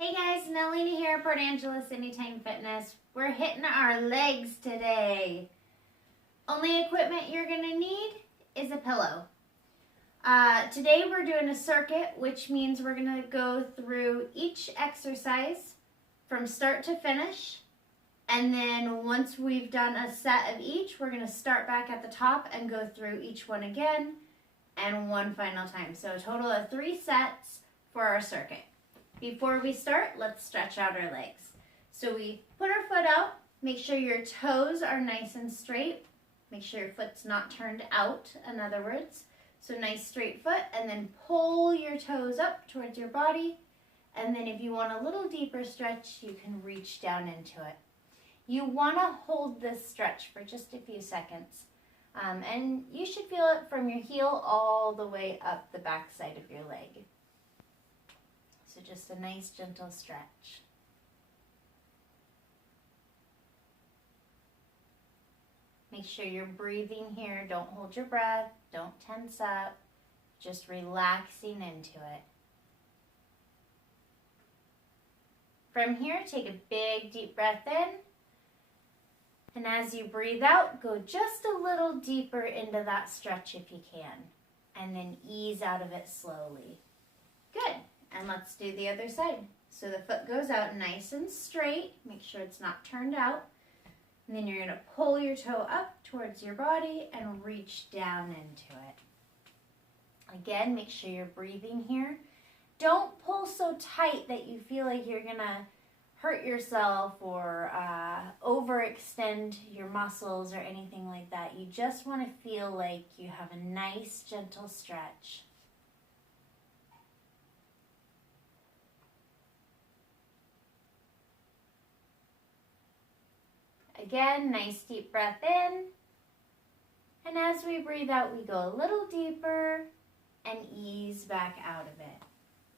Hey guys, Nellina here, Port Angeles Anytime Fitness. We're hitting our legs today. Only equipment you're gonna need is a pillow. Today we're doing a circuit, which means we're gonna go through each exercise from start to finish. And then once we've done a set of each, we're gonna start back at the top and go through each one again and one final time. So a total of 3 sets for our circuit. Before we start, let's stretch out our legs. So we put our foot out, make sure your toes are nice and straight. Make sure your foot's not turned out, in other words. So nice straight foot, and then pull your toes up towards your body. And then if you want a little deeper stretch, you can reach down into it. You want to hold this stretch for just a few seconds. And you should feel it from your heel all the way up the back side of your leg. So just a nice gentle stretch. Make sure you're breathing here. Don't hold your breath. Don't tense up. Just relaxing into it. From here, take a big deep breath in. And as you breathe out, go just a little deeper into that stretch if you can. And then ease out of it slowly. Good. And let's do the other side. So the foot goes out nice and straight. Make sure it's not turned out. And then you're going to pull your toe up towards your body and reach down into it. Again, make sure you're breathing here. Don't pull so tight that you feel like you're going to hurt yourself or overextend your muscles or anything like that. You just want to feel like you have a nice, gentle stretch. Again, nice deep breath in. And as we breathe out, we go a little deeper and ease back out of it.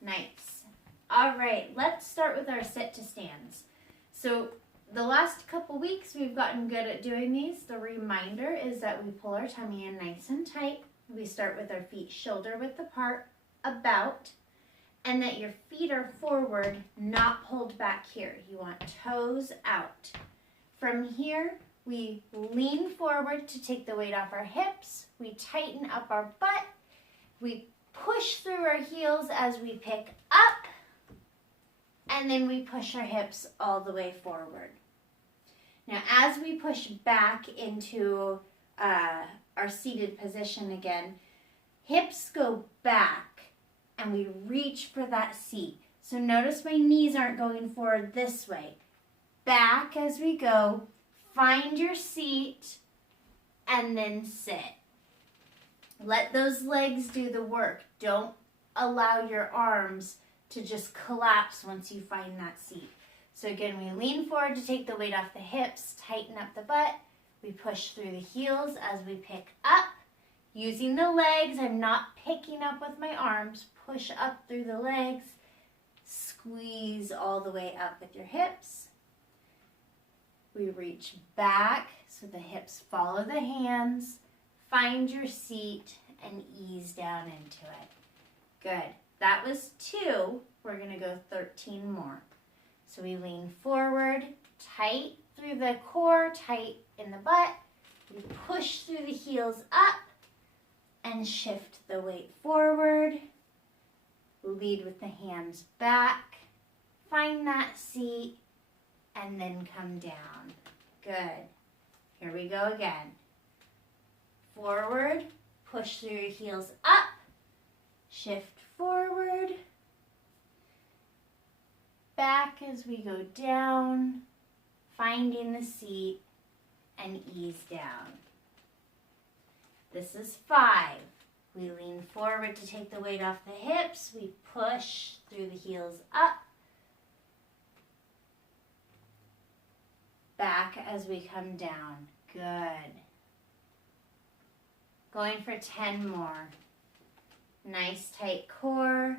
Nice. All right, let's start with our sit to stands. So the last couple weeks we've gotten good at doing these. The reminder is that we pull our tummy in nice and tight. We start with our feet shoulder width apart, about, and that your feet are forward, not pulled back here. You want toes out. From here, we lean forward to take the weight off our hips. We tighten up our butt. We push through our heels as we pick up. And then we push our hips all the way forward. Now, as we push back into our seated position again, hips go back and we reach for that seat. So notice my knees aren't going forward this way. Back as we go, find your seat, and then sit. Let those legs do the work. Don't allow your arms to just collapse once you find that seat. So again, we lean forward to take the weight off the hips, tighten up the butt. We push through the heels as we pick up. Using the legs, I'm not picking up with my arms. Push up through the legs. Squeeze all the way up with your hips. We reach back so the hips follow the hands. Find your seat and ease down into it. Good. That was 2. We're going to go 13 more. So we lean forward, tight through the core, tight in the butt. We push through the heels up and shift the weight forward. Lead with the hands back. Find that seat. And then come down. Good. Here we go again. Forward, push through your heels up, shift forward, back as we go down, finding the seat, and ease down. This is 5. We lean forward to take the weight off the hips. We push through the heels up. Back as we come down. Good. Going for 10 more. Nice tight core.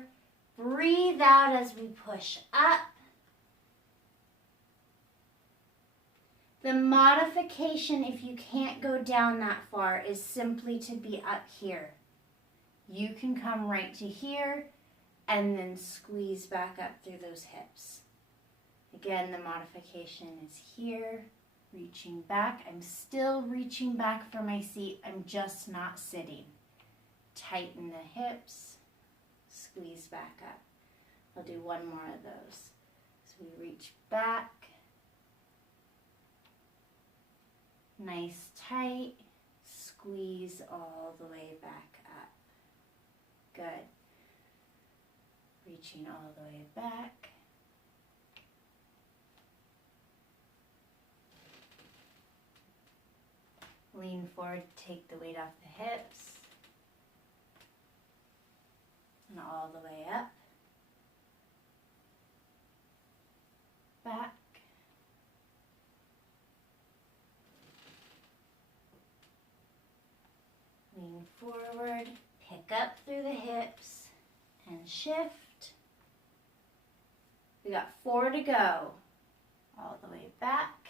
Breathe out as we push up. The modification, if you can't go down that far, is simply to be up here. You can come right to here and then squeeze back up through those hips. Again, the modification is here, reaching back. I'm still reaching back for my seat. I'm just not sitting. Tighten the hips, squeeze back up. I'll do one more of those. So we reach back, nice tight, squeeze all the way back up. Good. Reaching all the way back. Lean forward, take the weight off the hips. And all the way up. Back. Lean forward, pick up through the hips, and shift. We got 4 to go. All the way back,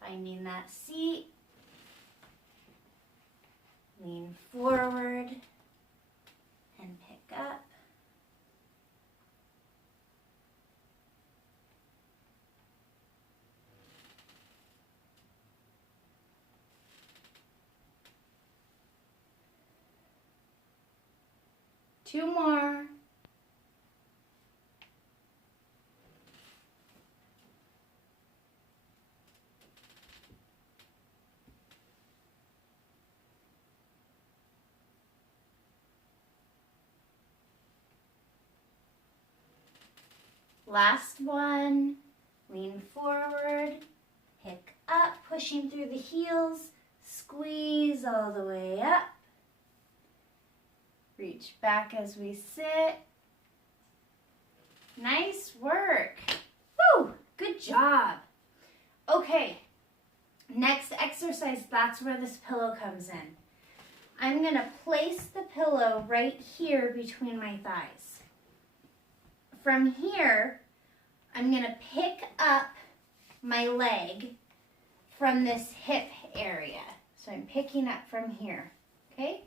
finding that seat. Lean forward and pick up. Two more. Last one. Lean forward, pick up, pushing through the heels, squeeze all the way up. Reach back as we sit. Nice work. Woo! Good job. Okay, next exercise, that's where this pillow comes in. I'm gonna place the pillow right here between my thighs. From here, I'm gonna pick up my leg from this hip area. So I'm picking up from here, okay?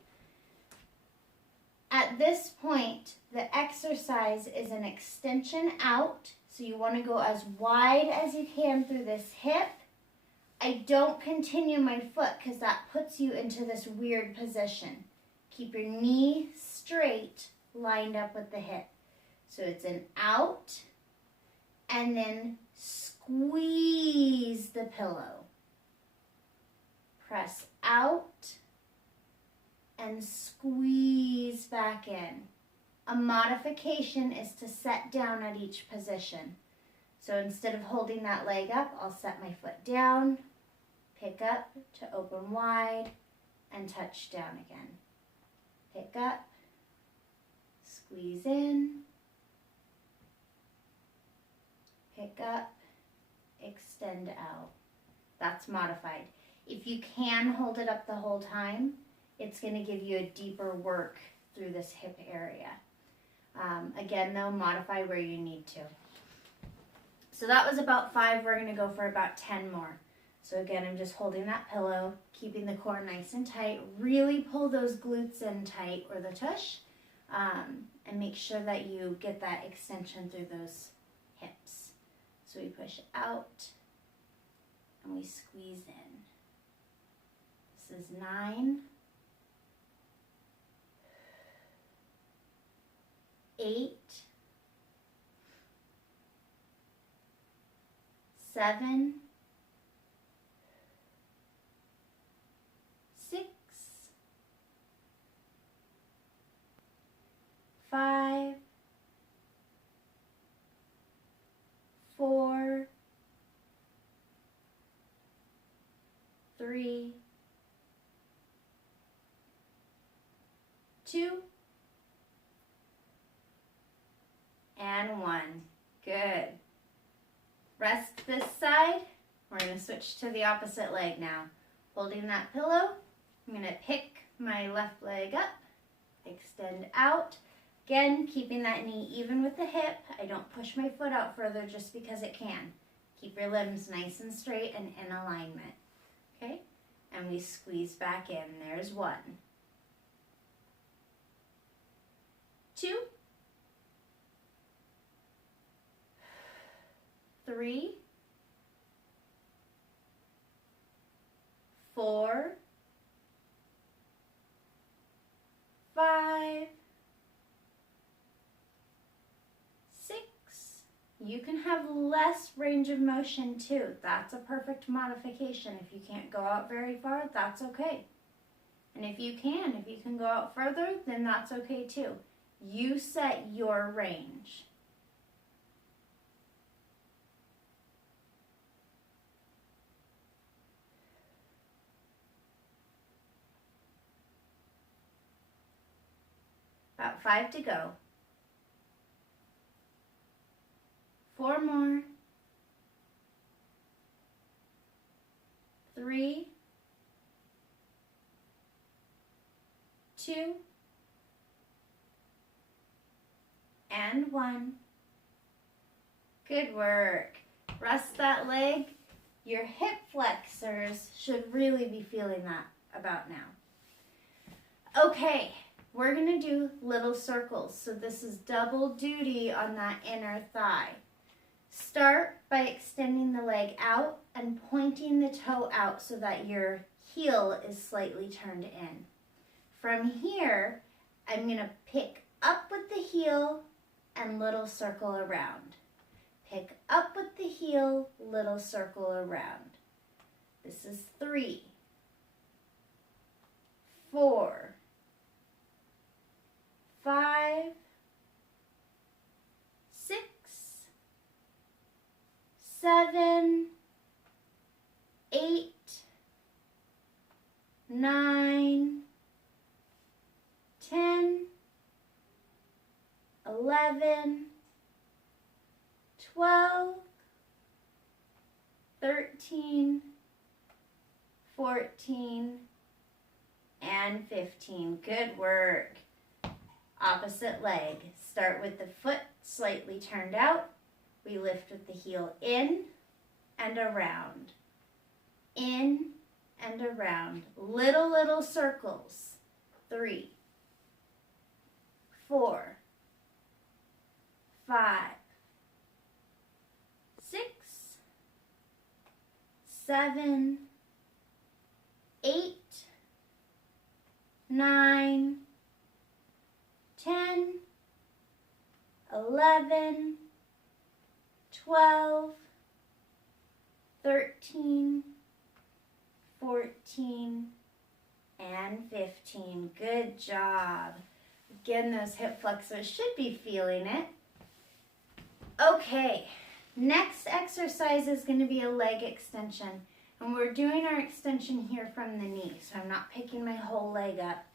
At this point, the exercise is an extension out. So you want to go as wide as you can through this hip. I don't continue my foot because that puts you into this weird position. Keep your knee straight, lined up with the hip. So it's an out, and then squeeze the pillow. Press out, and squeeze back in. A modification is to set down at each position. So instead of holding that leg up, I'll set my foot down, pick up to open wide, and touch down again. Pick up, squeeze in, pick up, extend out. That's modified. If you can hold it up the whole time, it's going to give you a deeper work through this hip area. Again, though, modify where you need to. So that was about 5. We're going to go for about 10 more. So again, I'm just holding that pillow, keeping the core nice and tight. Really pull those glutes in tight, or the tush, and make sure that you get that extension through those hips. So we push out, and we squeeze in. This is 9. 8, 7, 6, 5, 4, 3, 2, and 1. Good. Rest this side. We're going to switch to the opposite leg now. Holding that pillow, I'm going to pick my left leg up, extend out. Again, keeping that knee even with the hip. I don't push my foot out further just because it can. Keep your limbs nice and straight and in alignment. Okay? And we squeeze back in. There's 1. 2. 3, 4, 5, 6. You can have less range of motion too. That's a perfect modification. If you can't go out very far, that's okay. And if you can go out further, then that's okay too. You set your range. About 5 to go. 4 more. 3, 2, and 1. Good work. Rest that leg. Your hip flexors should really be feeling that about now. Okay, we're going to do little circles. So this is double duty on that inner thigh. Start by extending the leg out and pointing the toe out so that your heel is slightly turned in. From here, I'm going to pick up with the heel and little circle around. Pick up with the heel, little circle around. This is 3, 4, 5, 6, 7, 8, 9, 10, 11, 12, 13, 14, and 15. Good work. Opposite leg. Start with the foot slightly turned out. We lift with the heel in and around. In and around. Little circles. 3, 4, 5, 6, 7, 8, 9, 10, 11, 12, 13, 14, and 15. Good job. Again, those hip flexors should be feeling it. Okay, next exercise is going to be a leg extension. And we're doing our extension here from the knee, so I'm not picking my whole leg up.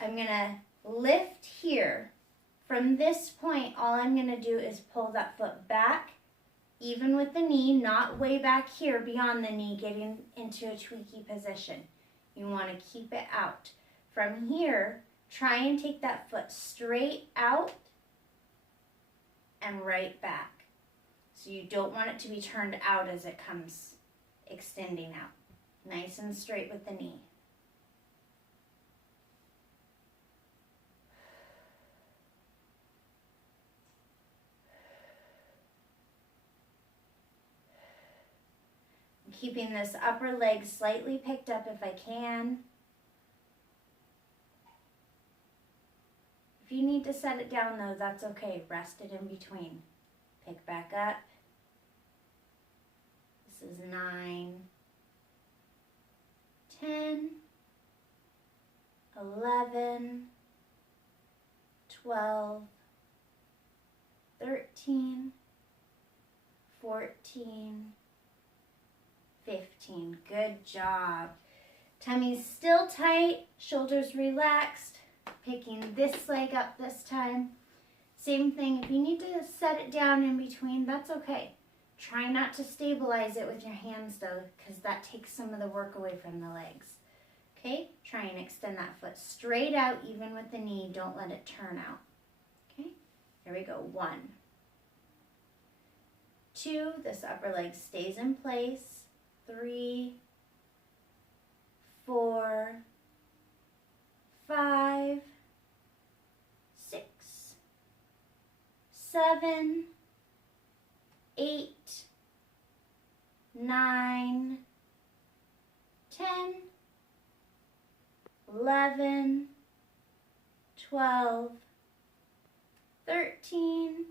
I'm going to lift here. From this point, all I'm going to do is pull that foot back, even with the knee, not way back here beyond the knee, getting into a tweaky position. You want to keep it out. From here, try and take that foot straight out and right back. So you don't want it to be turned out as it comes extending out. Nice and straight with the knee. I'm keeping this upper leg slightly picked up if I can. If you need to set it down though, that's okay. Rest it in between. Pick back up. This is 9, 10, 11, 12, 13, 14, 15. Good job. Tummy's still tight, shoulders relaxed. Picking this leg up this time. Same thing, if you need to set it down in between, that's okay. Try not to stabilize it with your hands though, because that takes some of the work away from the legs. Okay, try and extend that foot straight out, even with the knee. Don't let it turn out. Okay, here we go. 1, 2, this upper leg stays in place. 3, 4, 5, 6, 7, 8, 9, 10, 11, 12, 13,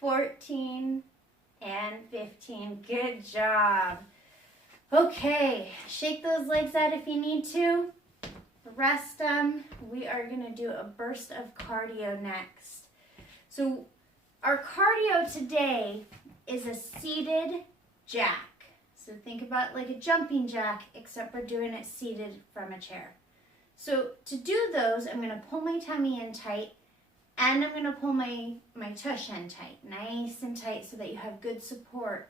14, and 15. Good job. Okay, shake those legs out if you need to. Rest them. We are going to do a burst of cardio next. So our cardio today is a seated jack. So think about it like a jumping jack, except we're doing it seated from a chair. So to do those, I'm going to pull my tummy in tight, and I'm going to pull my tush in tight, nice and tight, so that you have good support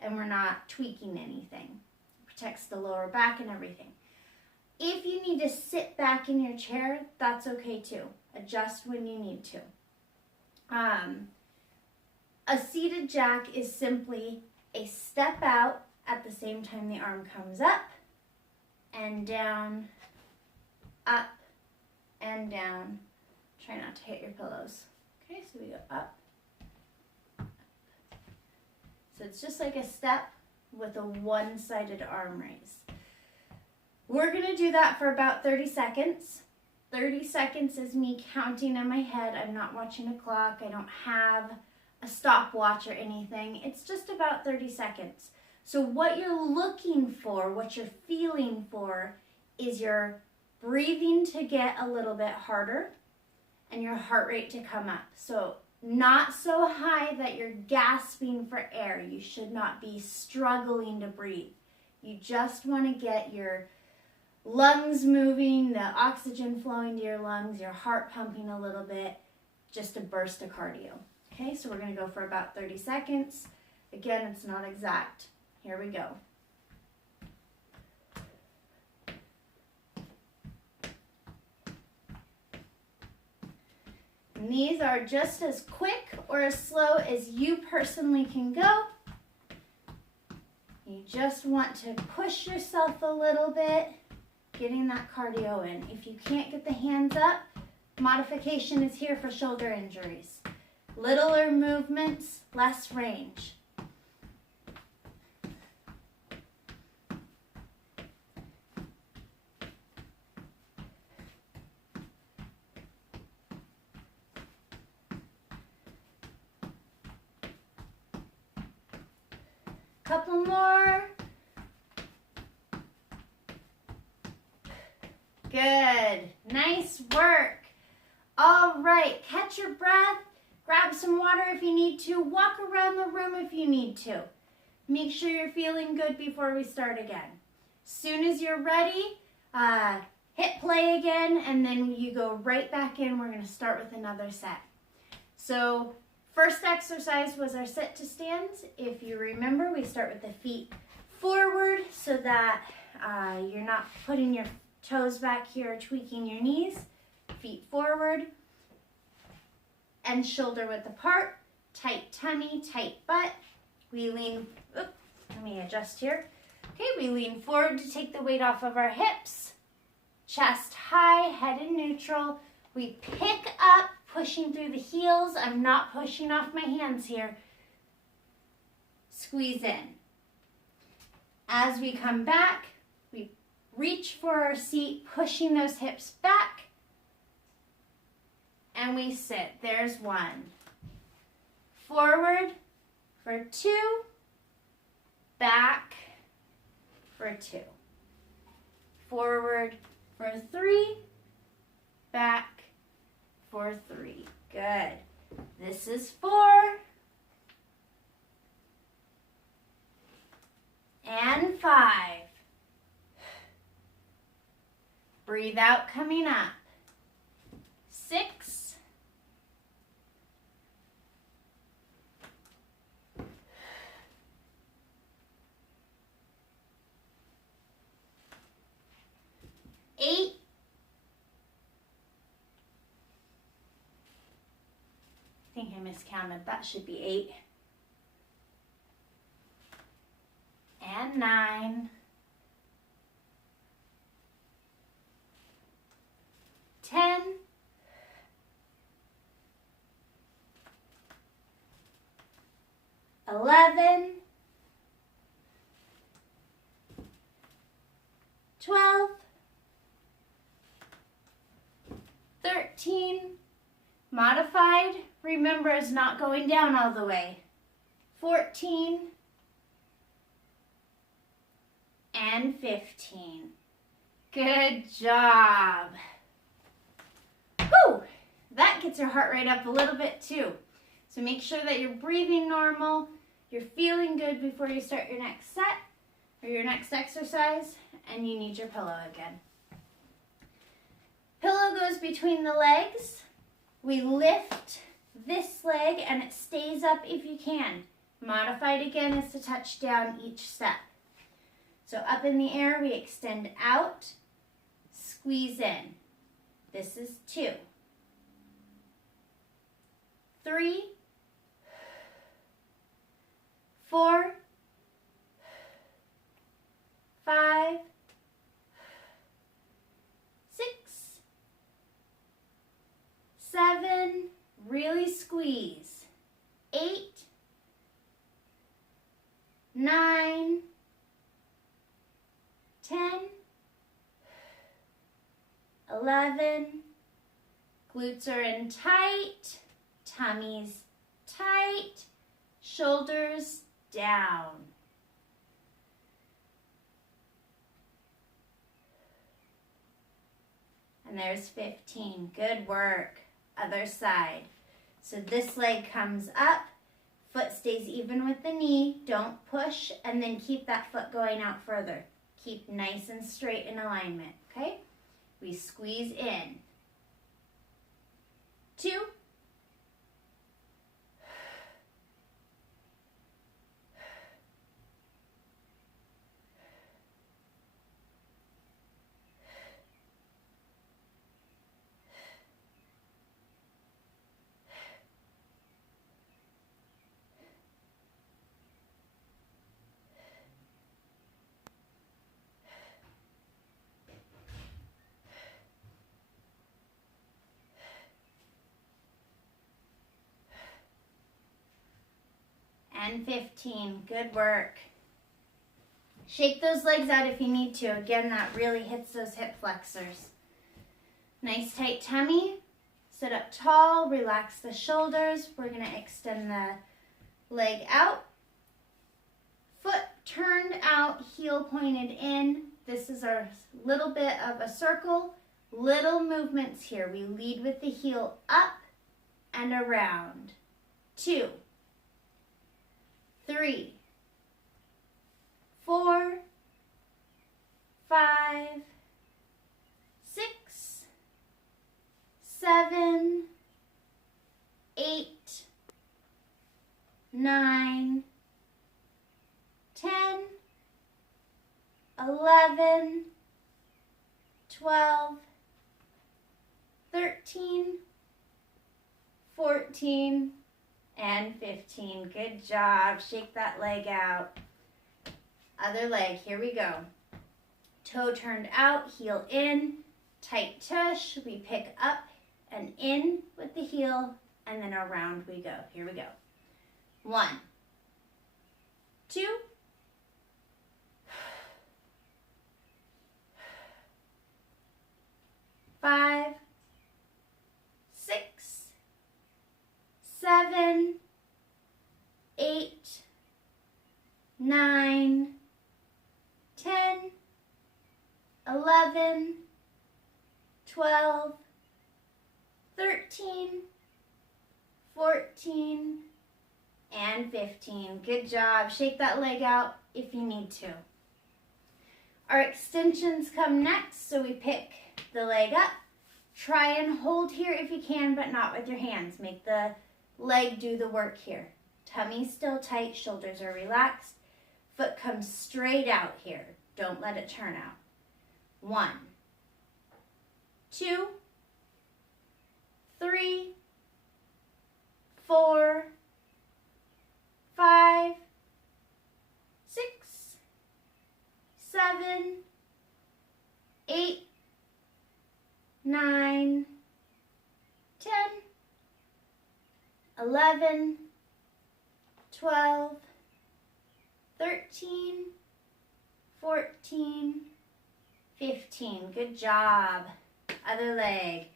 and we're not tweaking anything. It protects the lower back and everything. If you need to sit back in your chair, that's okay too. Adjust when you need to. A seated jack is simply a step out at the same time the arm comes up and down, up and down. Try not to hit your pillows. Okay, so we go up. So it's just like a step with a one-sided arm raise. We're going to do that for about 30 seconds. 30 seconds is me counting in my head. I'm not watching a clock. I don't have a stopwatch or anything. It's just about 30 seconds. So what you're looking for, what you're feeling for, is your breathing to get a little bit harder and your heart rate to come up. So not so high that you're gasping for air. You should not be struggling to breathe. You just want to get your lungs moving, the oxygen flowing to your lungs, your heart pumping a little bit, just a burst of cardio. Okay, so we're going to go for about 30 seconds. Again, it's not exact. Here we go. And these are just as quick or as slow as you personally can go. You just want to push yourself a little bit, getting that cardio in. If you can't get the hands up, modification is here for shoulder injuries. Littler movements, less range. Couple more. Good. Nice work. All right. Catch your breath. Grab some water if you need to. Walk around the room if you need to. Make sure you're feeling good before we start again. Soon as you're ready, hit play again, and then you go right back in. We're going to start with another set. So first exercise was our sit to stands. If you remember, we start with the feet forward so that you're not putting your toes back here, tweaking your knees. Feet forward and shoulder width apart. Tight tummy, tight butt. We lean, let me adjust here. Okay, we lean forward to take the weight off of our hips. Chest high, head in neutral. We pick up, pushing through the heels. I'm not pushing off my hands here. Squeeze in. As we come back, we reach for our seat, pushing those hips back. And we sit. There's one. Forward for 2. Back for 2. Forward for 3. Back for 3. Good. This is 4. And 5. Breathe out, coming up. 6. 8. I think I miscounted. That should be 8. And 9. 10. 11. Modified, remember, is not going down all the way. 14 and 15. Good job. Whew, that gets your heart rate up a little bit too. So make sure that you're breathing normal, you're feeling good before you start your next set or your next exercise, and you need your pillow again. Pillow goes between the legs. We lift this leg and it stays up if you can. Modified again is to touch down each step. So up in the air, we extend out, squeeze in. This is 2. 3, 4, 5, 6, 7, really squeeze. 8, 9, 10, 11, glutes are in tight, tummy's tight, shoulders down. And there's 15. Good work. Other side. So this leg comes up, foot stays even with the knee, don't push, and then keep that foot going out further. Keep nice and straight in alignment, okay? We squeeze in. 2, 15. Good work. Shake those legs out if you need to. Again, that really hits those hip flexors. Nice tight tummy. Sit up tall, relax the shoulders. We're going to extend the leg out. Foot turned out, heel pointed in. This is our little bit of a circle. Little movements here. We lead with the heel up and around. 2, 3, 4, 5, 6, 7, 8, 9, 10, 11, 12, 13, 14, and 15. Good job. Shake that leg out. Other leg. Here we go. Toe turned out, heel in, tight tush. We pick up and in with the heel, and then around we go. Here we go. 1, 2, 5, 6, 7, 8, 9, 10, 11, 12, 13, 14, and 15. Good job. Shake that leg out if you need to. Our extensions come next, so we pick the leg up. Try and hold here if you can, but not with your hands. Make the leg do the work here. Tummy still tight, shoulders are relaxed. Foot comes straight out here. Don't let it turn out. 1, 2, 3, 4, 5, 6, 7, 8, 9, 10, 11, 12, 13, 14, 15. Good job. Other leg.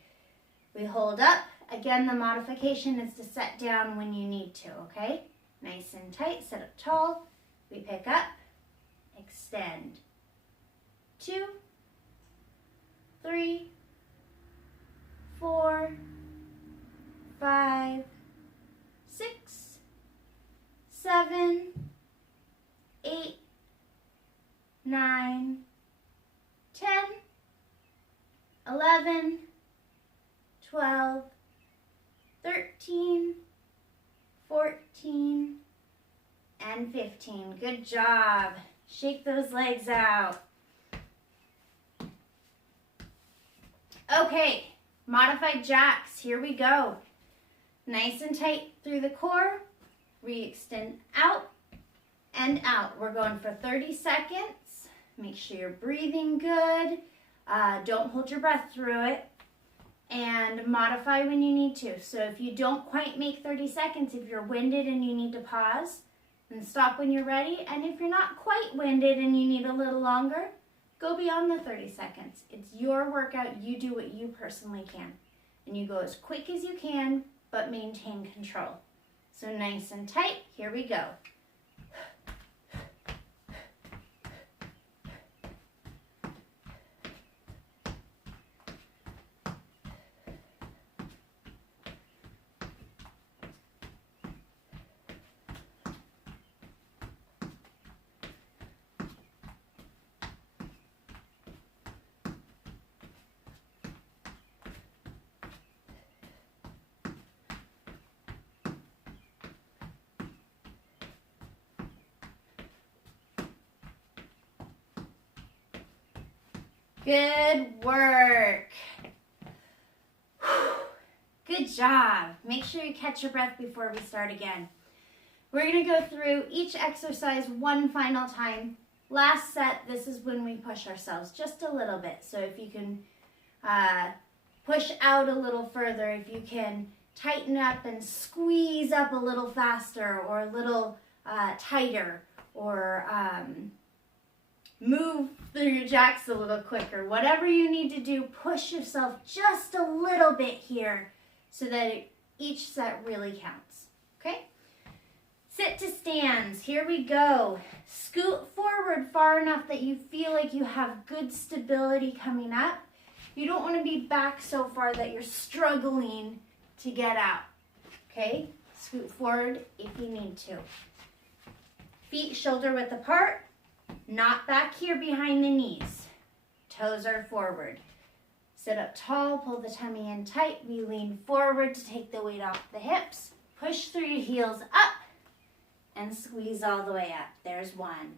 We hold up Again, the modification is to set down when you need to, okay? Nice and tight, sit up tall. We pick up, extend. 2, 3, 4, 5, 6, 7, 8, 9, 10, 11, 12, 13, 14, and 15. Good job. Shake those legs out. Okay, modified jacks. Here we go. Nice and tight through the core. Re-extend out and out. We're going for 30 seconds. Make sure you're breathing good. Don't hold your breath through it. And modify when you need to. So if you don't quite make 30 seconds, if you're winded and you need to pause, then stop when you're ready. And if you're not quite winded and you need a little longer, go beyond the 30 seconds. It's your workout. You do what you personally can. And you go as quick as you can, but maintain control. So nice and tight. Here we go. Good work. Good job. Make sure you catch your breath before we start again. We're going to go through each exercise one final time. Last set, this is when we push ourselves just a little bit. So if you can push out a little further, if you can tighten up and squeeze up a little faster or a little tighter, or move through your jacks a little quicker. Whatever you need to do, push yourself just a little bit here so that each set really counts, okay? Sit to stands. Here we go. Scoot forward far enough that you feel like you have good stability coming up. You don't want to be back so far that you're struggling to get out, okay? Scoot forward if you need to. Feet shoulder width apart. Not back here behind the knees. Toes are forward. Sit up tall, pull the tummy in tight. We lean forward to take the weight off the hips. Push through your heels up and squeeze all the way up. There's one.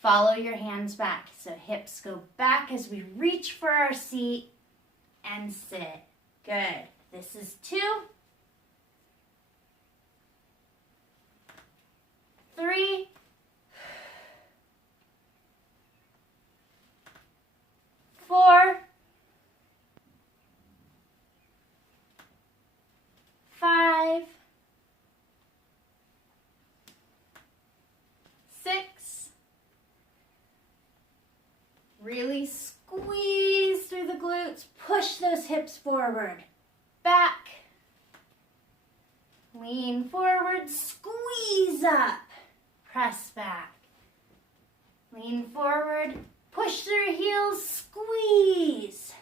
Follow your hands back. So hips go back as we reach for our seat and sit. Good. This is 2. 3. 4, 5, 6. Really squeeze through the glutes. Push those hips forward. Back. Lean forward. Squeeze up. Press back. Lean forward. Push through your heels, squeeze,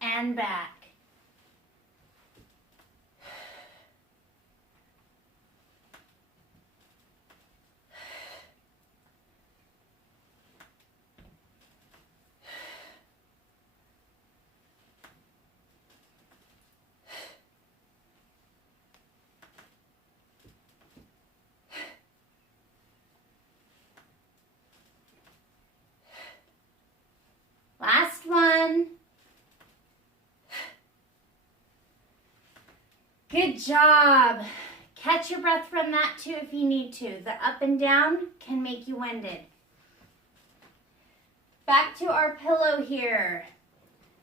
and back. Last one. Good job. Catch your breath from that too if you need to. The up and down can make you winded. Back to our pillow here.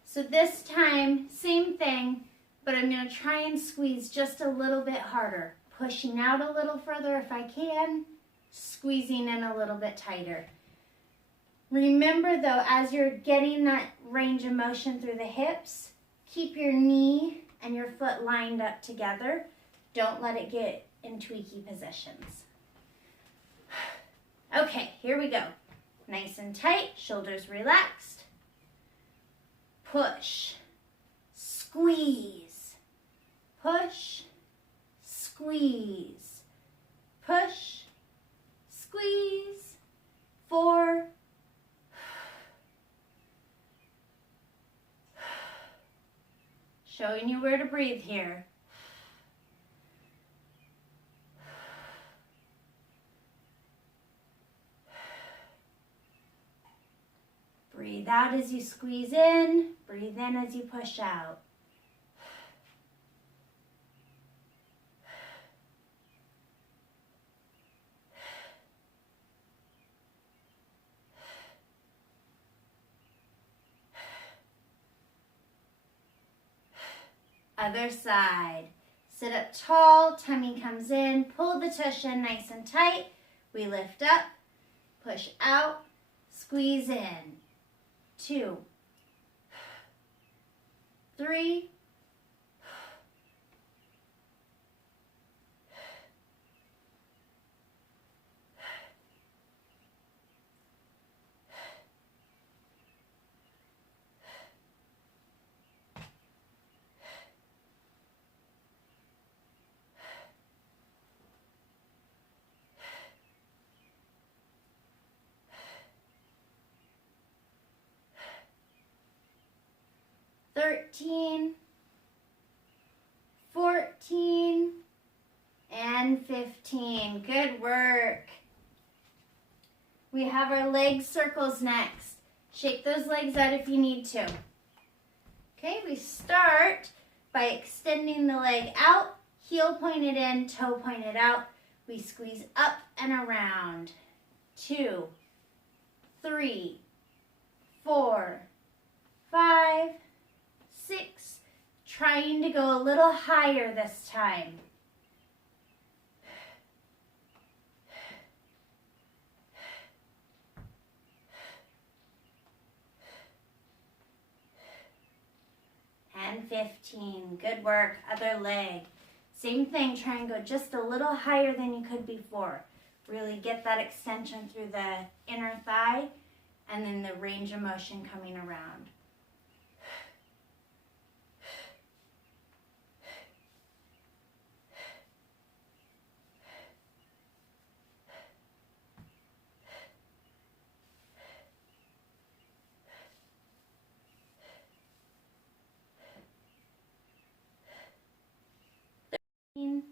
So this time, same thing, but I'm going to try and squeeze just a little bit harder. Pushing out a little further if I can, squeezing in a little bit tighter. Remember though, as you're getting that range of motion through the hips, keep your knee and your foot lined up together. Don't let it get in tweaky positions. Okay, here we go. Nice and tight, shoulders relaxed. Push, squeeze, push, squeeze, push, squeeze. 4, showing you where to breathe here. Breathe out as you squeeze in, breathe in as you push out. Other side. Sit up tall, tummy comes in, pull the tush in nice and tight. We lift up, push out, squeeze in. 2, 3, 13, 14, and 15. Good work. We have our leg circles next. Shake those legs out if you need to. Okay, we start by extending the leg out, heel pointed in, toe pointed out. We squeeze up and around. 2, 3, 4, 5, 6, trying to go a little higher this time. And 15, good work, other leg. Same thing, try and go just a little higher than you could before. Really get that extension through the inner thigh and then the range of motion coming around. And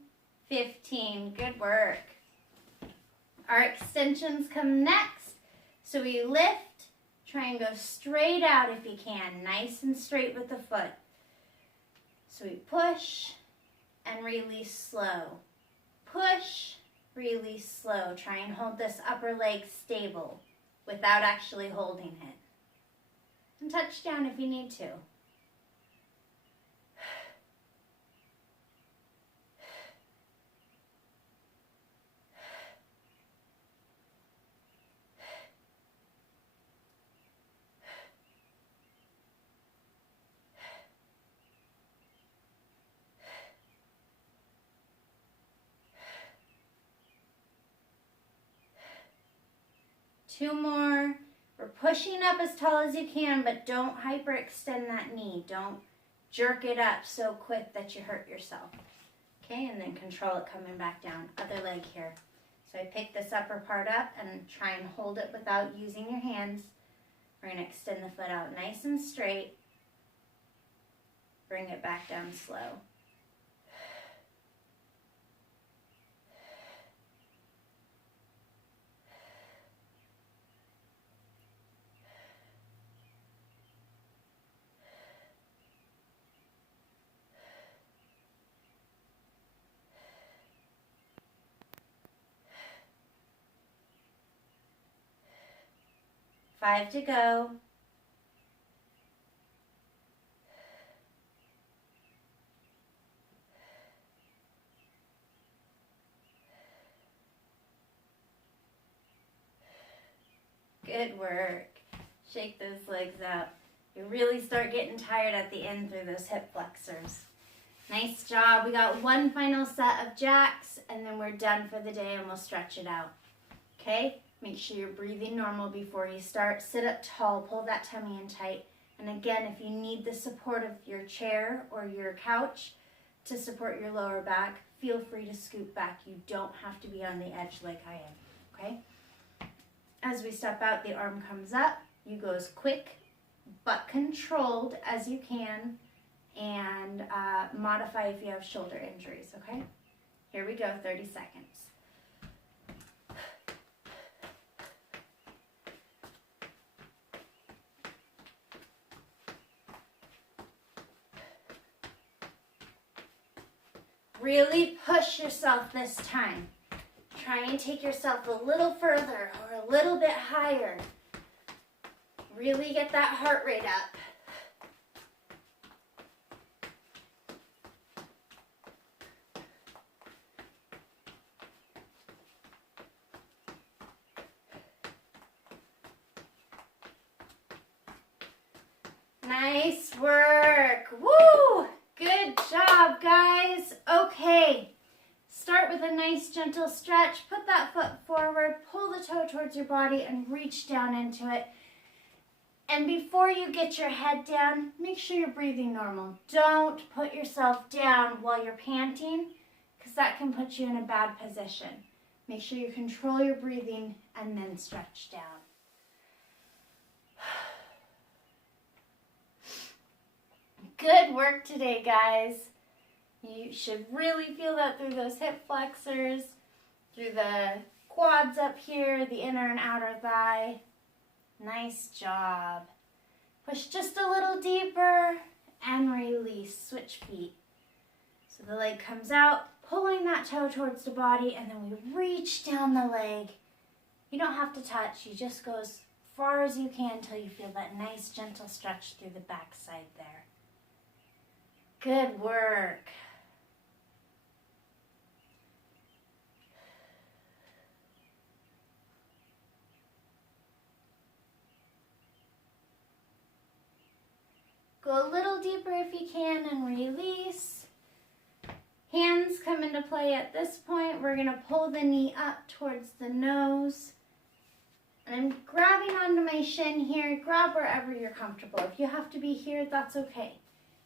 15, good work. Our extensions come next. So we lift, try and go straight out if you can, nice and straight with the foot. So we push and release slow. Push, release slow. Try and hold this upper leg stable without actually holding it. And touch down if you need to. Two more. We're pushing up as tall as you can, but don't hyperextend that knee. Don't jerk it up so quick that you hurt yourself. Okay, and then control it coming back down. Other leg here. So I pick this upper part up and try and hold it without using your hands. We're going to extend the foot out nice and straight. Bring it back down slow. Five to go. Good work. Shake those legs out. You really start getting tired at the end through those hip flexors. Nice job. We got one final set of jacks and then we're done for the day and we'll stretch it out. Okay? Make sure you're breathing normal before you start. Sit up tall, pull that tummy in tight. And again, if you need the support of your chair or your couch to support your lower back, feel free to scoot back. You don't have to be on the edge like I am, okay? As we step out, the arm comes up. You go as quick but controlled as you can, and modify if you have shoulder injuries, okay? Here we go, 30 seconds. Really push yourself this time. Try and take yourself a little further or a little bit higher. Really get that heart rate up. Nice work. Woo! Good job, guys. Okay. Start with a nice gentle stretch. Put that foot forward, pull the toe towards your body, and reach down into it. And before you get your head down, make sure you're breathing normal. Don't put yourself down while you're panting, because that can put you in a bad position. Make sure you control your breathing and then stretch down. Good work today, guys. You should really feel that through those hip flexors, through the quads up here, the inner and outer thigh. Nice job. Push just a little deeper and release. Switch feet. So the leg comes out, pulling that toe towards the body, and then we reach down the leg. You don't have to touch. You just go as far as you can until you feel that nice gentle stretch through the back side there. Good work. Go a little deeper if you can and release. Hands come into play at this point. We're going to pull the knee up towards the nose. And I'm grabbing onto my shin here. Grab wherever you're comfortable. If you have to be here, that's okay.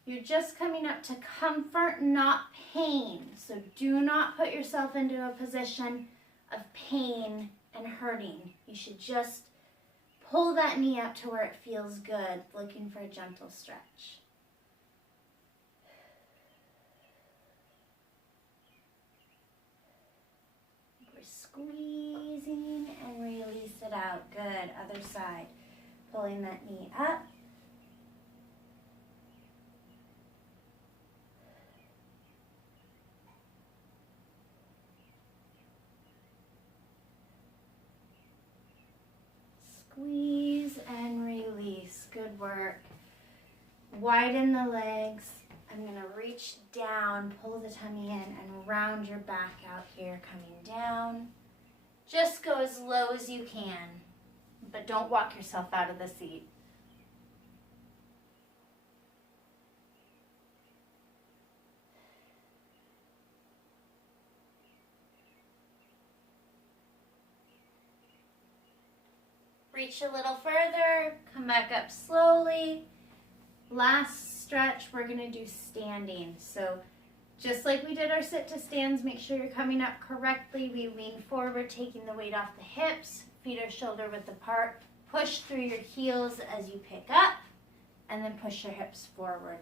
You're just coming up to comfort, not pain. So do not put yourself into a position of pain and hurting. You should just pull that knee up to where it feels good, looking for a gentle stretch. We're squeezing and release it out. Good. Other side. Pulling that knee up. Squeeze and release. Good work. Widen the legs. I'm going to reach down, pull the tummy in, and round your back out here, coming down. Just go as low as you can, but don't walk yourself out of the seat. Reach a little further, come back up slowly. Last stretch, we're going to do standing. So just like we did our sit to stands, make sure you're coming up correctly. We lean forward, taking the weight off the hips, feet are shoulder width apart. Push through your heels as you pick up, and then push your hips forward.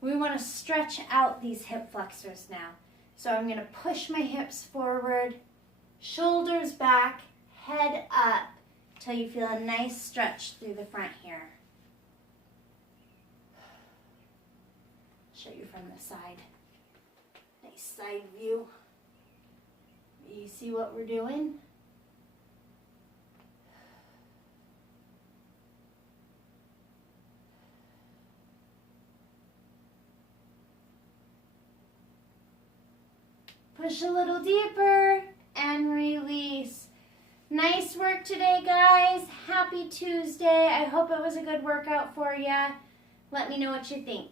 We want to stretch out these hip flexors now. So I'm going to push my hips forward, shoulders back, head up, till you feel a nice stretch through the front here. Show you from the side. Nice side view. You see what we're doing? Push a little deeper and release. Nice work today, guys. Happy Tuesday. I hope it was a good workout for you. Let me know what you think.